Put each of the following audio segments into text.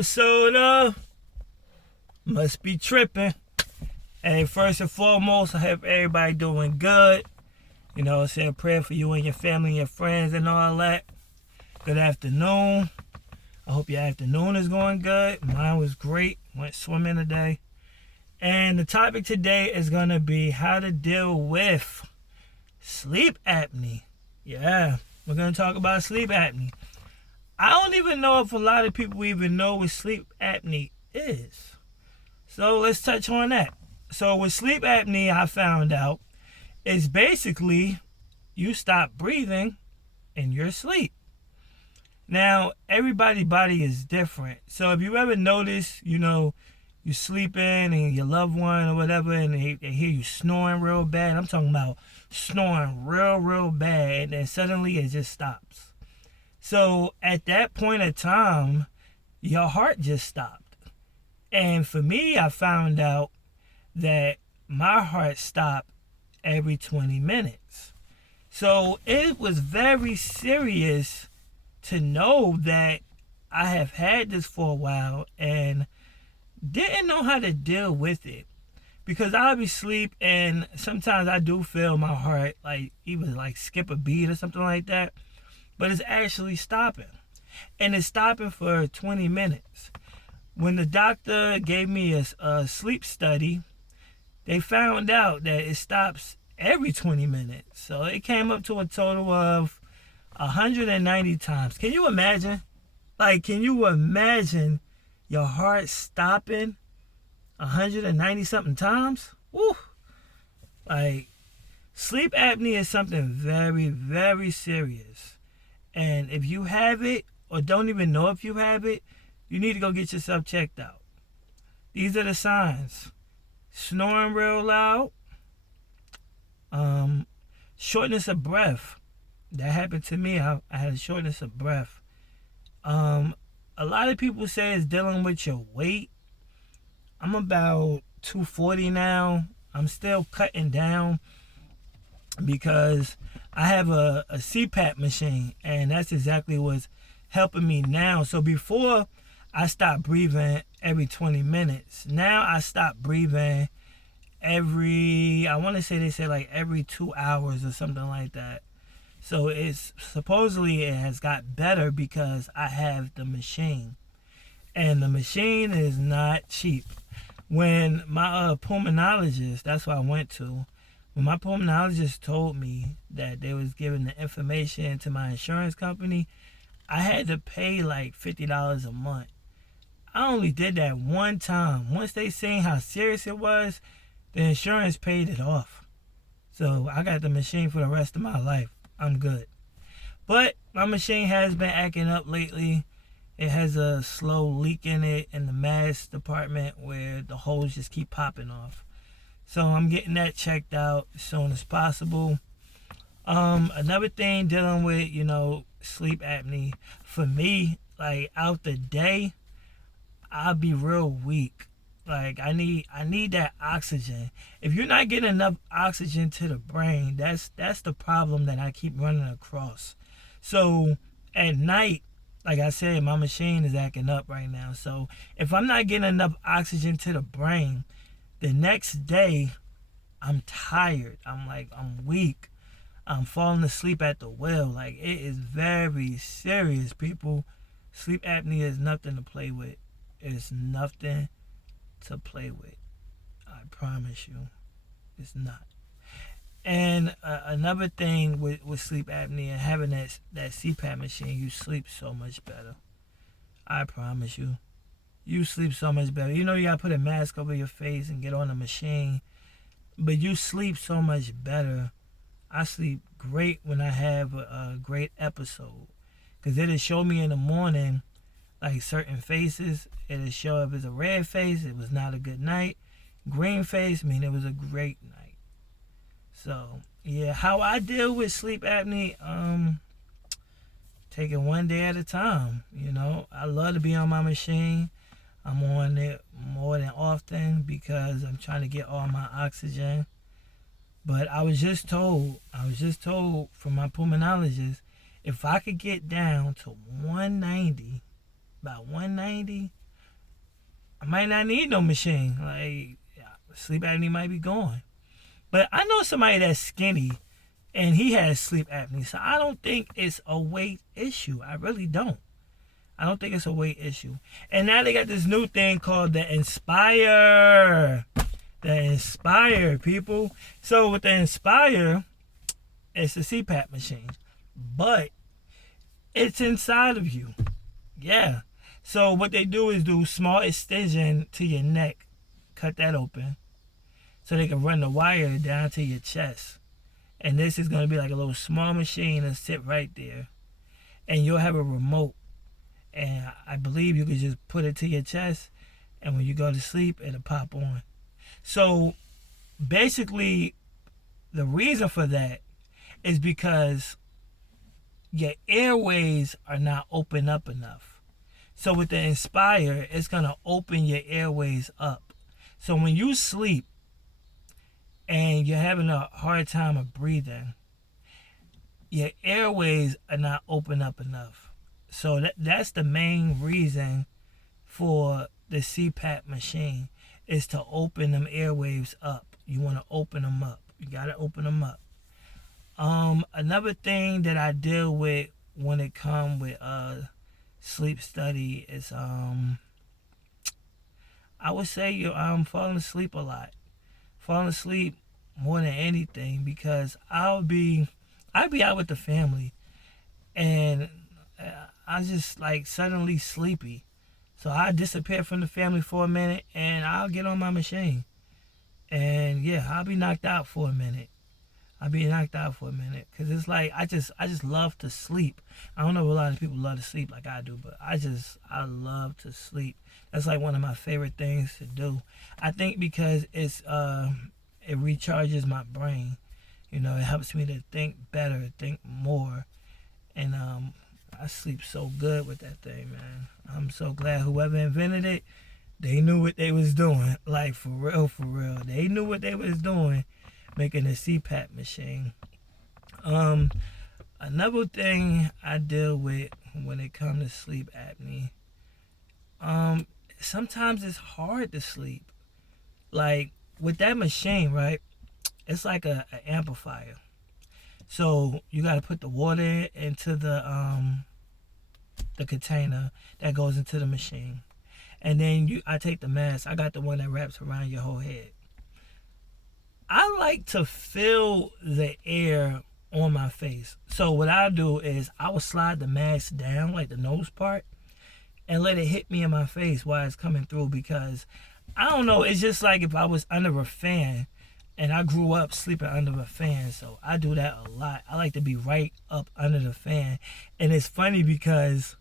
episode of Must Be Tripping. And first and foremost, I hope everybody doing good. You know, say a prayer for you and your family and your friends and all that. Good afternoon. I hope your afternoon is going good. Mine was great. Went swimming today. And the topic today is going to be how to deal with sleep apnea. Yeah, we're going to talk about sleep apnea. I don't even know if a lot of people even know what sleep apnea is. So let's touch on that. So with sleep apnea, I found out it's basically you stop breathing in your sleep. Now, everybody's body is different. So if you ever notice, you're sleeping and your loved one or whatever, and they hear you snoring real bad. I'm talking about snoring real bad, and then suddenly it just stops. So at that point in time, your heart just stopped. And for me, I found out that my heart stopped every 20 minutes. So it was very serious to know that I have had this for a while and didn't know how to deal with it. Because I'll be asleep and sometimes I do feel my heart either skip a beat or something like that. But it's actually stopping. And it's stopping for 20 minutes. When the doctor gave me a sleep study, they found out that it stops every 20 minutes. So it came up to a total of 190 times. Can you imagine? Can you imagine your heart stopping 190 something times? Woo! Sleep apnea is something very, very serious. And if you have it, or don't even know if you have it, you need to go get yourself checked out. These are the signs. Snoring real loud. Shortness of breath. That happened to me. I had a shortness of breath. A lot of people say it's dealing with your weight. I'm about 240 now. I'm still cutting down because I have a CPAP machine, and that's exactly what's helping me now. So before, I stopped breathing every 20 minutes. Now I stop breathing every 2 hours or something like that. So it has got better because I have the machine. And the machine is not cheap. When my pulmonologist, that's what I went to, when my pulmonologist told me that they was giving the information to my insurance company, I had to pay $50 a month. I only did that one time. Once they seen how serious it was, the insurance paid it off. So I got the machine for the rest of my life. I'm good. But my machine has been acting up lately. It has a slow leak in it in the mass department where the holes just keep popping off. So I'm getting that checked out as soon as possible. Another thing dealing with, sleep apnea. For me, out the day, I'll be real weak. I need that oxygen. If you're not getting enough oxygen to the brain, that's the problem that I keep running across. So at night, like I said, my machine is acting up right now. So if I'm not getting enough oxygen to the brain, the next day, I'm tired. I'm weak. I'm falling asleep at the wheel. It is very serious, people. Sleep apnea is nothing to play with. It's nothing to play with. I promise you. It's not. And another thing with sleep apnea, having that CPAP machine, you sleep so much better. I promise you. You sleep so much better. You gotta put a mask over your face and get on the machine. But you sleep so much better. I sleep great when I have a great episode. Because it'll show me in the morning, certain faces. It'll show if it's a red face, it was not a good night. Green face, it was a great night. So, yeah, how I deal with sleep apnea, taking one day at a time. I love to be on my machine. I'm on it more than often because I'm trying to get all my oxygen. But I was just told from my pulmonologist, if I could get down to 190, about 190, I might not need no machine. Like, sleep apnea might be gone. But I know somebody that's skinny and he has sleep apnea. So I don't think it's a weight issue. I really don't. I don't think it's a weight issue. And now they got this new thing called the Inspire. The Inspire, people. So with the Inspire, it's a CPAP machine. But it's inside of you. Yeah. So what they do is do small excision to your neck. Cut that open. So they can run the wire down to your chest. And this is going to be like a little small machine that sit right there. And you'll have a remote. And I believe you can just put it to your chest. And when you go to sleep, it'll pop on. So basically, the reason for that is because your airways are not open up enough. So with the Inspire, it's going to open your airways up. So when you sleep and you're having a hard time of breathing, your airways are not open up enough. So that's the main reason for the CPAP machine, is to open them airwaves up. You want to open them up. You got to open them up. Another thing that I deal with when it comes with sleep study is I would say I'm falling asleep a lot. Falling asleep more than anything, because I'd be out with the family and I just like suddenly sleepy. So I disappear from the family for a minute and I'll get on my machine. And yeah, I'll be knocked out for a minute. Because it's like I just love to sleep. I don't know if a lot of people love to sleep like I do, but I love to sleep. That's like one of my favorite things to do. I think because it recharges my brain. You know, it helps me to think better, think more. And I sleep so good with that thing, man. I'm so glad whoever invented it, they knew what they was doing. Like, for real, for real. They knew what they was doing, making a CPAP machine. Another thing I deal with when it comes to sleep apnea, sometimes it's hard to sleep. Like, with that machine, right, it's like an amplifier. So you got to put the water into the container that goes into the machine. And then I take the mask. I got the one that wraps around your whole head. I like to feel the air on my face. So what I do is I will slide the mask down, like the nose part, and let it hit me in my face while it's coming through, because I don't know, it's just like if I was under a fan, and I grew up sleeping under a fan, so I do that a lot. I like to be right up under the fan. And it's funny because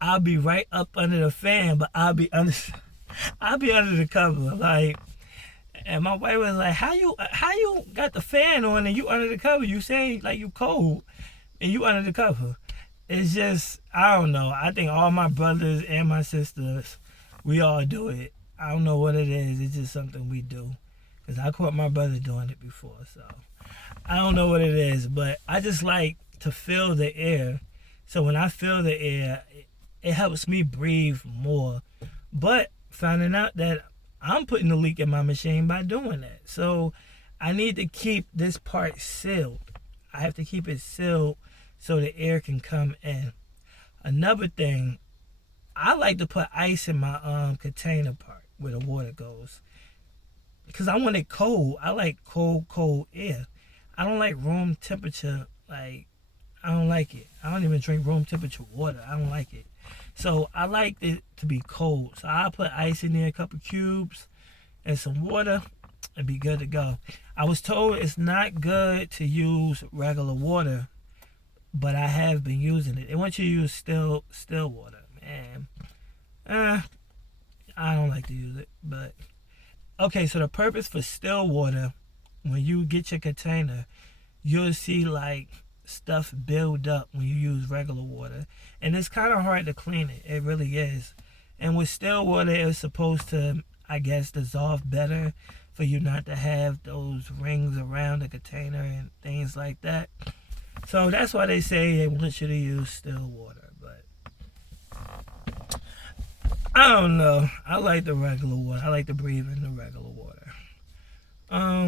I'll be right up under the fan, but I'll be under the cover. Like, and my wife was like, how you got the fan on and you under the cover? You say like you cold and you under the cover. It's just, I don't know. I think all my brothers and my sisters, we all do it. I don't know what it is. It's just something we do. Because I caught my brother doing it before. So I don't know what it is. But I just like to feel the air. So when I feel the air, it helps me breathe more. But finding out that I'm putting a leak in my machine by doing that. So I need to keep this part sealed. I have to keep it sealed so the air can come in. Another thing, I like to put ice in my container part where the water goes. Because I want it cold. I like cold air. I don't like room temperature. Like, I don't like it. I don't even drink room temperature water. I don't like it. So I like it to be cold. So I'll put ice in there, a couple cubes, and some water, and be good to go. I was told it's not good to use regular water, but I have been using it. They want you to use still water, man. I don't like to use it, but okay. So the purpose for still water, when you get your container, you'll see like stuff build up when you use regular water, and it's kind of hard to clean it. It really is. And with still water, it's supposed to, I guess, dissolve better for you not to have those rings around the container and things like that. So that's why they say they want you to use still water. But I don't know. I like the regular water. I like to breathe in the regular water.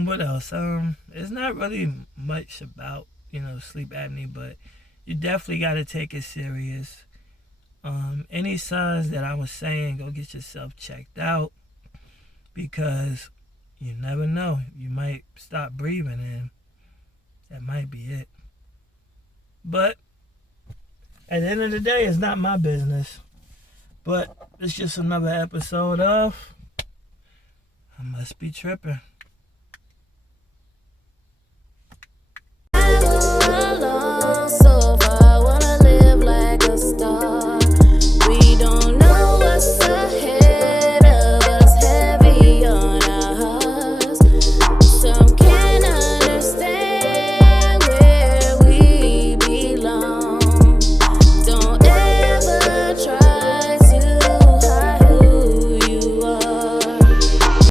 What else? It's not really much about, sleep apnea, but you definitely got to take it serious. Any signs that I was saying, go get yourself checked out because you never know. You might stop breathing and that might be it. But at the end of the day, it's not my business. But it's just another episode of I Must Be Tripping.